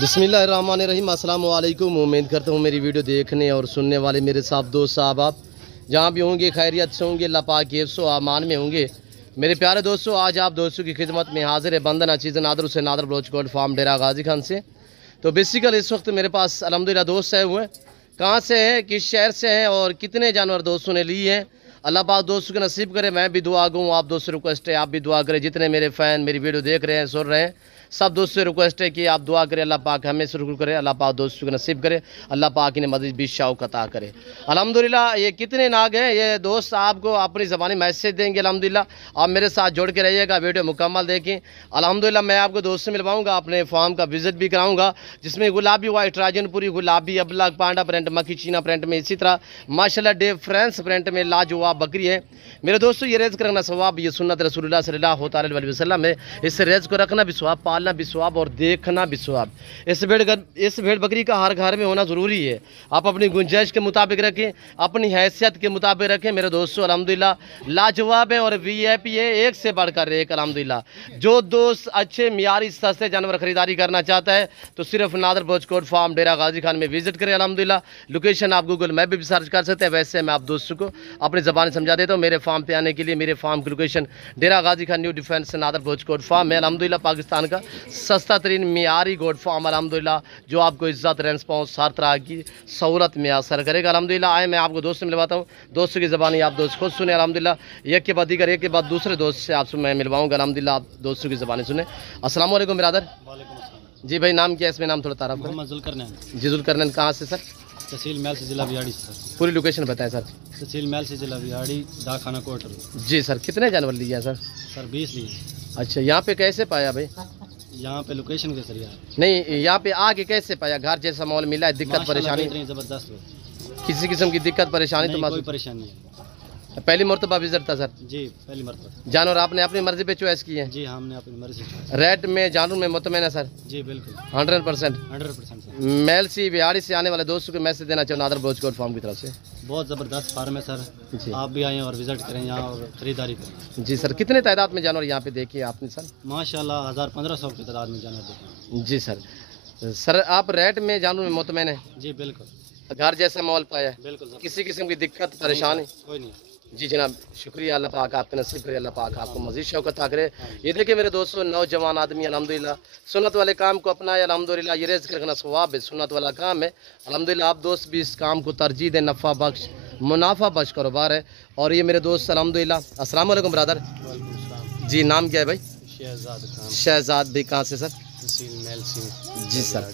बिस्मिल्लाहिर्रहमानिर्रहीम। अस्सलाम वालेकुम। उम्मीद करता हूँ मेरी वीडियो देखने और सुनने वाले मेरे साहब दोस्त साहब आप जहाँ भी होंगे खैरियत से होंगे, अल्लाह पाक के हिफ्ज़ व अमान में होंगे। मेरे प्यारे दोस्तों, आज आप दोस्तों की खिदमत में हाजिर है बंदन अचीज़ नादर से नादर बलोच गोल्ड फार्म डेरा गाजी खान से। तो बेसिकल इस वक्त मेरे पास अल्हम्दुलिल्लाह दोस्त आए हुए हैं। कहाँ से हैं, किस शहर से हैं और कितने जानवर दोस्तों ने लिए हैं, अल्लाह पाक दोस्तों के नसीब करे। मैं भी दुआ दूँ, आप दोस्तों से रिक्वेस्ट है आप भी दुआ करें। जितने मेरे फ़ैन मेरी वीडियो देख रहे हैं, सुन रहे हैं, सब दोस्तों से रिक्वेस्ट है कि आप दुआ करें, अल्लाह पाक हमें शुरू करे, अल्लाह पाक दोस्तों को नसीब करे, अल्लाह पाक इन्हें मज़ीद भी शौक़ अता करे। अल्हम्दुलिल्लाह ये कितने नाग हैं ये दोस्त आपको अपनी ज़बानी मैसेज देंगे। अल्हम्दुलिल्लाह आप मेरे साथ जुड़ के रहिएगा, वीडियो मुकम्मल देखें। अल्हम्दुलिल्लाह मैं आपको दोस्त से मिलवाऊँगा, अपने फार्म का विज़िट भी कराऊँगा, जिसमें गुलाबी वाइट राजनपुरी, गुलाबी अबलग, पांडा प्रिंट, मक्खी चीना प्रिंट में, इसी तरह माशाल्लाह डिफरेंस प्रिंट में लाजवाब बकरी है। मेरे दोस्तों ये रेज करना सवाब, ये सुन्नत रसूलुल्लाह सल्लल्लाहु अलैहि वसल्लम है। इस रेज को रखना भी सवाब, पालना भी सवाब और देखना भी सवाब। इस भेड़ बकरी का हर घर में होना ज़रूरी है। आप अपनी गुंजाइश के मुताबिक रखें, अपनी हैसियत के मुताबिक रखें। मेरे दोस्तों अल्हम्दुलिल्लाह लाजवाब है और वीआईपी है, एक से बढ़कर एक। अल्हम्दुलिल्लाह जो दोस्त अच्छे मियारी सस्ते जानवर खरीदारी करना चाहता है तो सिर्फ नादर बोचकोट फार्म डेरा गाजी खान में विजिट करें। अल्हम्दुलिल्लाह लोकेशन आप गूगल मैप भी सर्च कर सकते हैं। वैसे मैं आप दोस्तों को अपनी ज़बान समझा देता हूँ। मेरे फार्म पे आने के लिए मेरे फार्म की location Dera Ghazi Khan new defence नादर बोचकोट फार्म है। अल्हम्दुलिल्लाह पाकिस्तान का सस्ता तरीन मियारी गोट फार्म अल्हम्दुलिल्लाह, जो आपको इज्जत रेस्पॉन्स हर तरह की सहूलत में असर करेगा। अल्हम्दुलिल्लाह आए मैं आपको दोस्त से मिलवाता हूँ, दोस्तों की ज़बानी आप दोस्त खुद सुने। अल्हम्दुलिल्लाह एक के बाद दीगर, एक के बाद दूसरे दोस्त से आपसे मैं मिलवाऊँगा। अल्हम्दुलिल्लाह आप दोस्तों की ज़बानी सुने। अस्सलाम वालेकुम बिरादर। जी भाई नाम क्या है, इसमें नाम थोड़ा तारफ़ करें। मोहम्मद जुल्करनैन। जी जुल्करनैन कहाँ से सर? तहसील महल से जिला बिहाड़ी से सर। पूरी लोकेशन बताएं सर। तहसील महल से जिला बिहाड़ी, डाकखाना कोटल। जी सर कितने जानवर लिए हैं सर? सर 20 लिए। अच्छा यहाँ पे कैसे पाया भाई? यहाँ पे लोकेशन के जरिए नहीं, यहाँ पे आके कैसे पाया? घर जैसा माहौल मिला है? दिक्कत परेशानी जबरदस्त है, किसी किस्म की दिक्कत परेशानी तो कोई परेशानी नहीं है। पहली मरतबा विजिट था सर? जी पहली मरतबा। जानवर आपने अपनी मर्जी पे चॉइस किए हैं? जी हमने अपनी मर्जी से। रेट में जानवर में मुतमईन है सर? जी बिल्कुल 100%। मेल सी बिहाड़ी से आने वाले दोस्तों को मैसेज देना चाहिए नादर बोचकोट फार्म की तरफ से। बहुत ज़बरदस्त फार्म है सर जी, आप भी आएँ और विजिट करें यहाँ और ख़रीदारी करें। जी सर कितने तादाद में जानवर यहाँ पे देखिए आपने सर? माशाल्लाह 1000-1500 की तादाद में जानवर देखें। जी सर आप रेट में जानवर में मुतमईन है? जी बिल्कुल। घर जैसा माहौल पाया? बिल्कुल। किसी किस्म की दिक्कत परेशानी कोई नहीं? जी जनाब शुक्रिया, अल्लाह पाक आपके नसीब करे, अल्लाह पाक आपको मज़ीद शौकत अता करे। ये देखिए मेरे दोस्तों नौजवान आदमी अल्हम्दुलिल्लाह सुन्नत वाले काम को अपनाए। अल्हम्दुलिल्लाह ये रिज़्क़ रखना सवाब है, सुन्नत वाला काम है। अल्हम्दुलिल्लाह आप दोस्त भी इस काम को तरजीह दें, नफ़ा बख्श मुनाफा बख्श कारोबार है। और ये मेरे दोस्त अल्हम्दुलिल्लाह। अस्सलाम वालेकुम ब्रदर। जी नाम क्या है भाई? शहजाद भाई कहाँ से सर? जी सर।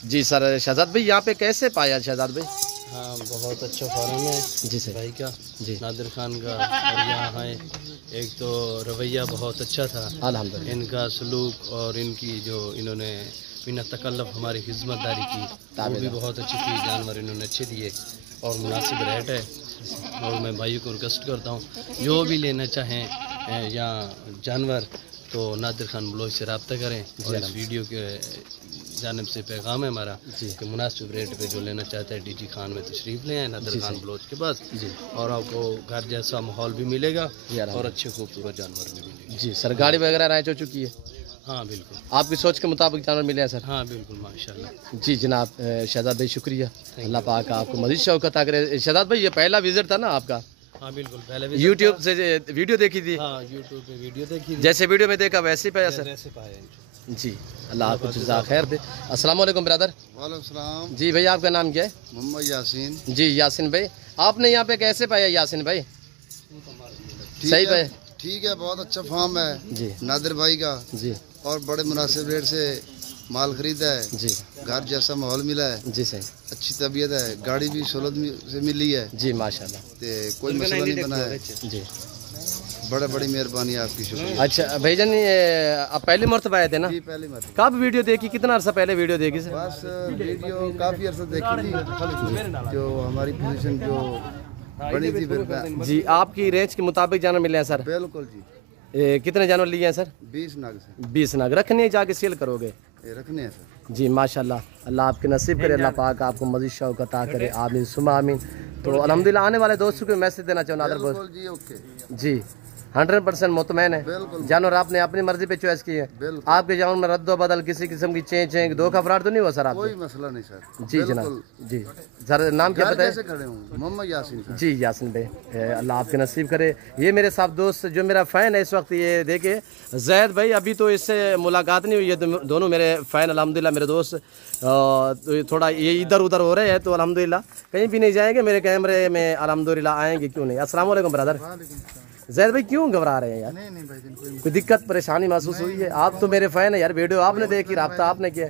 जी सर शहजाद भाई यहाँ पे कैसे पाया शहजाद भाई? हाँ बहुत अच्छा फार्म है जी सर भाई का, जी नादिर खान का। और यहाँ है एक तो रवैया बहुत अच्छा था अल्हम्दुलिल्लाह, इनका सलूक और इनकी जो इन्होंने बिना तकल्लुफ़ हमारी खिदमतदारी की वो भी बहुत अच्छी थी। जानवर इन्होंने अच्छे दिए और मुनासिब रेट है। और मैं भाइयों को रिक्वेस्ट करता हूँ जो भी लेना चाहें या जानवर तो नादिर खान ब्लॉग से रब्ता करें। और इस वीडियो के जानिब से पैगाम है हमारा कि मुनासिब रेट पे जो लेना चाहते हैं डीजी खान में तशरीफ़ ले आए नादिर खान ब्लॉग के पास जी, और आपको घर जैसा माहौल भी मिलेगा और अच्छे खूबसूरत जानवर भी मिलेंगे। जी सर गाड़ी वगैरह राइट हो चुकी है? हाँ बिल्कुल। आपकी सोच के मुताबिक जानवर मिले हैं सर? हाँ बिल्कुल माशाल्लाह। जी जनाब शहजाद भाई शुक्रिया, अल्लाह पाक आपको मज़ीद शौकत अता करे। शहजाद भाई ये पहला विजिट था ना आपका? हाँ बिल्कुल पहले यूट्यूब से वीडियो देखी थी? हाँ यूट्यूब पे वीडियो देखी थी, जैसे वीडियो में देखा वैसे ही पाया सर? वैसे पाया जी, अल्लाह आपको जज़ा खैर दे। अस्सलाम वालेकुम ब्रदर। वालेकुम सलाम। जी भाई आपका नाम क्या है? मोहम्मद यासीन। जी यासिन भाई आपने यहाँ पे कैसे पाया यासिन भाई? सही पाया? ठीक है बहुत अच्छा फार्म है जी नादिर भाई का जी, और बड़े मुनासिब रेट से माल खरीदा है जी घर जैसा माहौल मिला है। जी सही, अच्छी तबीयत है, गाड़ी भी सहूलत से मिली है जी माशाल्लाह, कोई मसला नहीं बना है जी। बड़ी मेहरबानी आपकी, शुक्रिया। अच्छा भाईजान ये आप पहली मरतबा आए थे ना? जी पहली मरतबा। कब वीडियो देखी, कितना अर्सा पहले वीडियो देखी सर? बस वीडियो काफ़ी अर्सा देखी थी, जो हमारी पोजीशन जो बनी थी फिर। जी आपकी रेंज के मुताबिक जानवर मिले हैं सर? बिल्कुल जी। कितने जानवर लिए हैं सर? 20 नाग से। 20 नाग रखने हैं, जाके सेल करोगे? रखने हैं सर। जी माशाल्लाह, अल्लाह आपके नसीब करे, अल्लाह पाक आपको मज़ीद शौक़ अता करे, आमीन सुमा आमीन। तो अल्हम्दुलिल्लाह आने वाले दोस्तों को मैसेज देना चाहूँ नादर बोल जी ओके जी 100% मुतमैन है। बिल्कुल। जानवर आपने अपनी मर्जी पे चॉइस की है। बिल्कुल। आपके जानवर में रद्दो बदल किसी किस्म की चेंज धोखा फरार तो नहीं हुआ सर आपसे? कोई मसला नहीं सर। जी जनाब जी। सर नाम क्या बताए? खड़े हूँ मोहम्मद यासीन सर। जी यासीन भाई, अल्लाह आपके नसीब करे। ये मेरे साथ दोस्त जो मेरा फ़ैन है इस वक्त, ये देखे जैद भाई, अभी तो इससे मुलाकात नहीं हुई है, दोनों मेरे फ़ैन अल्हम्दुलिल्लाह मेरे दोस्त। तो थोड़ा ये इधर उधर हो रहे हैं तो अल्हम्दुलिल्लाह कहीं भी नहीं जाएंगे, मेरे कैमरे में अल्हम्दुलिल्लाह आएंगे, क्यों नहीं। अस्सलाम वालेकुम ब्रदर। जैद भाई क्यों घबरा रहे हैं यार? नहीं भाई, कोई दिक्कत परेशानी महसूस हुई है? आप तो मेरे फ़ैन है यार, वीडियो आपने देखी, रब्ता आपने किया।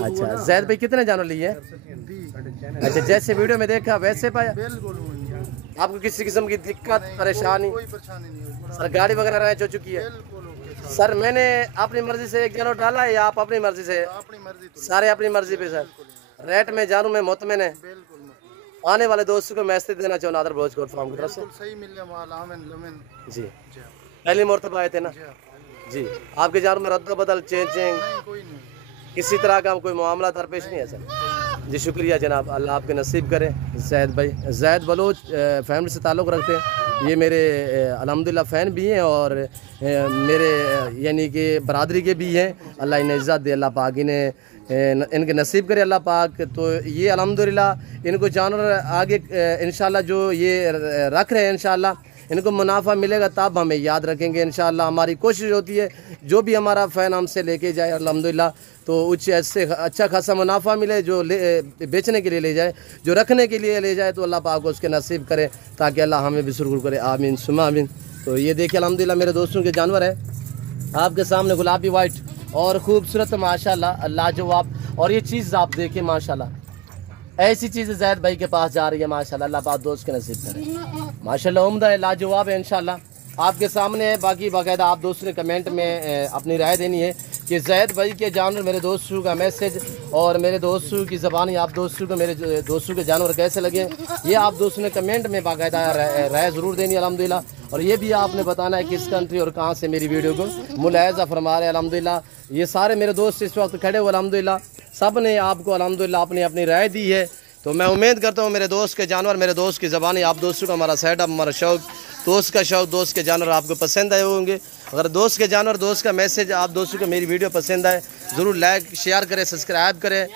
अच्छा जैद भाई कितने जानवर लिए हैं? अच्छा जैसे वीडियो में देखा वैसे पाया? आपको किसी किस्म की दिक्कत परेशानी? सर गाड़ी वगैरह रैंच हो चुकी है? सर मैंने अपनी मर्जी से एक जानवर डाला है या आप अपनी मर्जी से? सारे अपनी मर्जी पे सर। रेट में जानू में मुतमैन है। आने वाले दोस्तों को मैसेज देना चाहूँ नादर ब्रोच कोट फार्म की तरफ से? सही मिल गया माल, आमिन जी पहली मरतबा आए थे ना जी। आपके जानवर में रद्द बदल चेंज कोई नहीं, किसी तरह का कोई मामला दरपेश नहीं है सर? जी शुक्रिया जनाब, अल्लाह आपके नसीब करे। जैद भाई, जैद बलोच फैमिली से ताल्लुक़ रखते हैं, ये मेरे अल्हम्दुलिल्लाह फ़ैन भी हैं और मेरे यानी कि बरादरी के भी हैं। अल्लाह इन्हें इज़्ज़त दे, अल्लाह पाक इन्हें इनके नसीब करे अल्लाह पाक। तो ये अल्हम्दुलिल्लाह इनको जानवर आगे इंशाल्लाह जो ये रख रहे हैं इंशाल्लाह इनको मुनाफा मिलेगा तब हमें याद रखेंगे इंशाल्लाह। हमारी कोशिश होती है जो भी हमारा फ़ैन हमसे लेके जाए अल्हम्दुलिल्लाह तो उच्च ऐसे अच्छा खासा मुनाफा मिले, जो बेचने के लिए ले जाए, जो रखने के लिए ले जाए तो अल्लाह पाक उसके नसीब करे ताकि अल्लाह हमें भी सुरगुर करे। आमीन सुमा आमीन। तो ये देखिए अल्हम्दुलिल्लाह मेरे दोस्तों के जानवर है आपके सामने, गुलाबी वाइट और खूबसूरत माशाल्लाह लाजवाब। और ये चीज़ आप देखिए माशाल्लाह, ऐसी चीज़ जैद भाई के पास जा रही है माशाल्लाह, अल्लाह पाक दोस्त के नसीब करे माशाल्लाह। उम्दा है, लाजवाब है इंशाल्लाह, आपके सामने है। बाकी बाकायदा आप दोस्तों ने कमेंट में अपनी राय देनी है कि जैद भाई के जानवर मेरे दोस्तों का मैसेज और मेरे दोस्तों की ज़बानी आप दोस्तों को मेरे दोस्तों के जानवर कैसे लगे, ये आप दोस्तों ने कमेंट में बाकायदा राय ज़रूर देनी अल्हम्दुलिल्लाह। और ये भी आपने बताना है किस कंट्री और कहाँ से मेरी वीडियो को मुलाहिज़ा फरमा रहे हैं अल्हम्दुलिल्लाह। ये सारे मेरे दोस्त इस वक्त खड़े हुए अल्हम्दुलिल्लाह, सब ने आपको अल्हम्दुलिल्लाह अपनी अपनी राय दी है। तो मैं उम्मीद करता हूँ मेरे दोस्त के जानवर मेरे दोस्त की ज़बानी आप दोस्तों को हमारा सेटअप हमारा शौक़ दोस्त का शौक़ दोस्त के जानवर आपको पसंद आए होंगे। अगर दोस्त के जानवर दोस्त का मैसेज आप दोस्तों को मेरी वीडियो पसंद आए ज़रूर लाइक शेयर करें सब्सक्राइब करें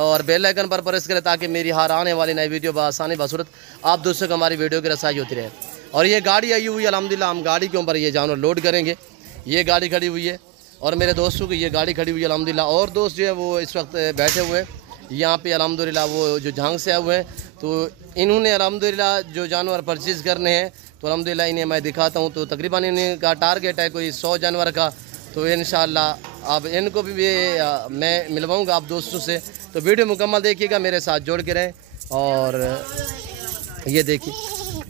और बेल आइकन पर प्रेस करें ताकि मेरी हर आने वाली नई वीडियो बआसानी बसूरत आप दोस्तों को हमारी वीडियो की रसाई होती रहे। और ये गाड़ी आई हुई है अल्हम्दुलिल्लाह, हम गाड़ी के ऊपर ये जानवर लोड करेंगे। ये गाड़ी खड़ी हुई है और मेरे दोस्तों की ये गाड़ी खड़ी हुई है अल्हम्दुलिल्लाह। और दोस्त जो है वो इस वक्त बैठे हुए हैं यहाँ पे अल्हम्दुलिल्लाह, वो जो झांग से आए हुए हैं। तो इन्होंने अल्हम्दुलिल्लाह जो जानवर परचेज़ करने हैं तो अल्हम्दुलिल्लाह इन्हें मैं दिखाता हूँ। तो तकरीबन इनका टारगेट है कोई 100 जानवर का। तो इंशाअल्लाह अब इनको भी मैं मिलवाऊँगा आप दोस्तों से। तो वीडियो मुकम्मल देखिएगा, मेरे साथ जोड़ के रहें। और ये देखिए,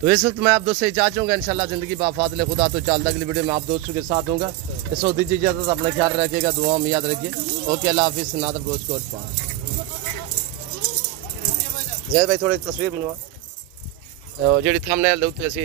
तो इस वक्त मैं आप दोस्तों से इजाज़त चाहूँगा इंशाअल्लाह ज़िंदगी बाफ़ाज़िल खुदा तो चाल अगली वीडियो में आप दोस्तों के साथ होगा। इस वक्त दीजिए इजाज़त, अपना ख्याल रखिएगा, दुआ में याद रखिए। ओके अल्लाह हाफिज़। नादर ब्रोच कोट फार्म। जैद भाई थोड़ी तस्वीर बनवा जी थंबनेल दो तो ऐसी